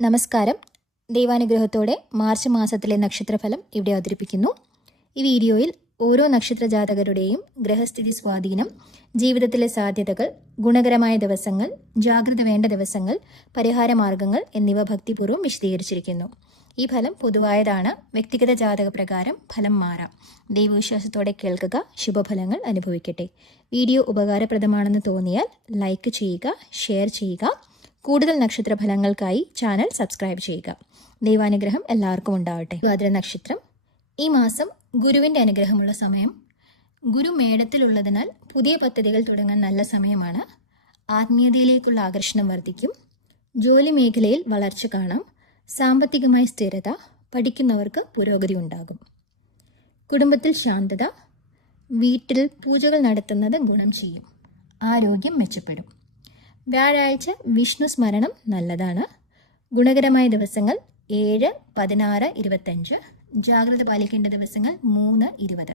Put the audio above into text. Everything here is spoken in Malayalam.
നമസ്കാരം. ദൈവാനുഗ്രഹത്തോടെ മാർച്ച് മാസത്തിലെ നക്ഷത്രഫലം ഇവിടെ അവതരിപ്പിക്കുന്നു. ഈ വീഡിയോയിൽ ഓരോ നക്ഷത്ര ജാതകരുടെയും ഗ്രഹസ്ഥിതി സ്വാധീനം, ജീവിതത്തിലെ സാധ്യതകൾ, ഗുണകരമായ ദിവസങ്ങൾ, ജാഗ്രത വേണ്ട ദിവസങ്ങൾ, പരിഹാരമാർഗങ്ങൾ എന്നിവ ഭക്തിപൂർവ്വം വിശദീകരിച്ചിരിക്കുന്നു. ഈ ഫലം പൊതുവായതാണ്. വ്യക്തിഗത ജാതക പ്രകാരം ഫലം മാറാം. ദൈവവിശ്വാസത്തോടെ കേൾക്കുക, ശുഭഫലങ്ങൾ അനുഭവിക്കട്ടെ. വീഡിയോ ഉപകാരപ്രദമാണെന്ന് തോന്നിയാൽ ലൈക്ക് ചെയ്യുക, ഷെയർ ചെയ്യുക. കൂടുതൽ നക്ഷത്രഫലങ്ങൾക്കായി ചാനൽ സബ്സ്ക്രൈബ് ചെയ്യുക. ദൈവാനുഗ്രഹം എല്ലാവർക്കും ഉണ്ടാവട്ടെ. തിരുവാതിര നക്ഷത്രം. ഈ മാസം ഗുരുവിൻ്റെ അനുഗ്രഹമുള്ള സമയം. ഗുരു മേടത്തിലുള്ളതിനാൽ പുതിയ പദ്ധതികൾ തുടങ്ങാൻ നല്ല സമയമാണ്. ആത്മീയതയിലേക്കുള്ള ആകർഷണം വർദ്ധിക്കും. ജോലി മേഖലയിൽ വളർച്ച കാണാം. സാമ്പത്തികമായി സ്ഥിരത. പഠിക്കുന്നവർക്ക് പുരോഗതി ഉണ്ടാകും. കുടുംബത്തിൽ ശാന്തത. വീട്ടിൽ പൂജകൾ നടത്തുന്നത് ഗുണം ചെയ്യും. ആരോഗ്യം മെച്ചപ്പെടും. വ്യാഴാഴ്ച വിഷ്ണു സ്മരണം നല്ലതാണ്. ഗുണകരമായ ദിവസങ്ങൾ 7, 16, 25. ജാഗ്രത പാലിക്കേണ്ട ദിവസങ്ങൾ 3, 20.